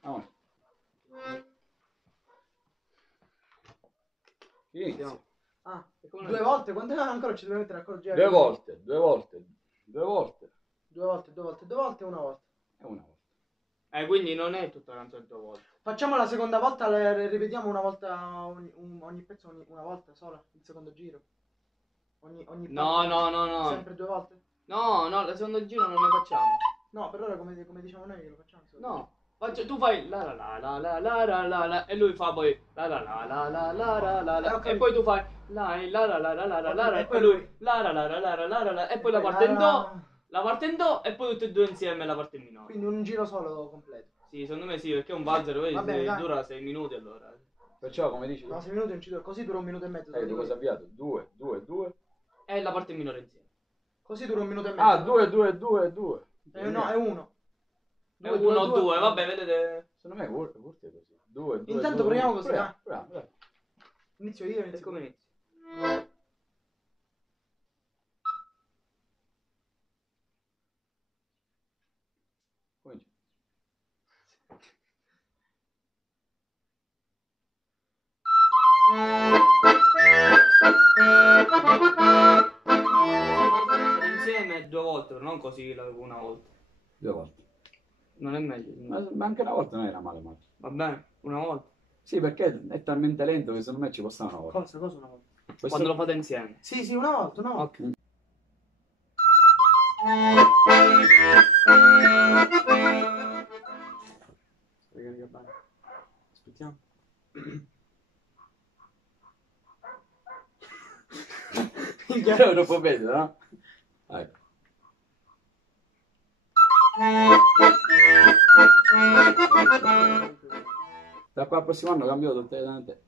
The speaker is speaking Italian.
Dai. Ah. Inizia. Ah, come due volte? Quante ancora ci dobbiamo mettere a correggere? Due volte, due volte, due volte. Due volte, due volte, due volte e una volta. E una volta. Quindi non è tutta la canzone due volte. Facciamo la seconda volta, ripetiamo una volta ogni pezzo, una volta sola, il secondo giro. Ogni No, parte, no. sempre due volte? No, il secondo giro non ne facciamo. No, per ora come diciamo noi lo facciamo. No. Tu fai la la e lui fa poi la e poi tu fai la e lui la e poi la parte in do e poi tutti e due insieme la parte in minore. Quindi un giro solo completo. Sì, secondo me sì, perché è un valzer, vedi, Va bene, dai. dura 6 minuti allora. Perciò come dici? No, 6 minuti non ci dura, così dura un minuto e mezzo. Tu cosa hai avviato? 2, 2, 2. E la parte in minore insieme. Così dura un minuto e mezzo. Ah, 2, 2, 2, 2. No, è uno. È 1 o 2, vabbè, vedete. Secondo me Word è così. 2, 2, Intanto proviamo così, Bravo, dai. Inizio io, E inizio. come inizia? Comincia. Insieme 2 volte, non così una volta. 2 volte. Non è meglio. Ma anche una volta non era male, ma. Va bene, una volta. Sì, perché è talmente lento che secondo me ci può stare una volta. Cosa una volta? Quando lo fate insieme. Sì, una volta, una volta. Ok. Aspettiamo. Chiaro non può vedere, no? Ecco. Da qua al prossimo anno cambio totalmente.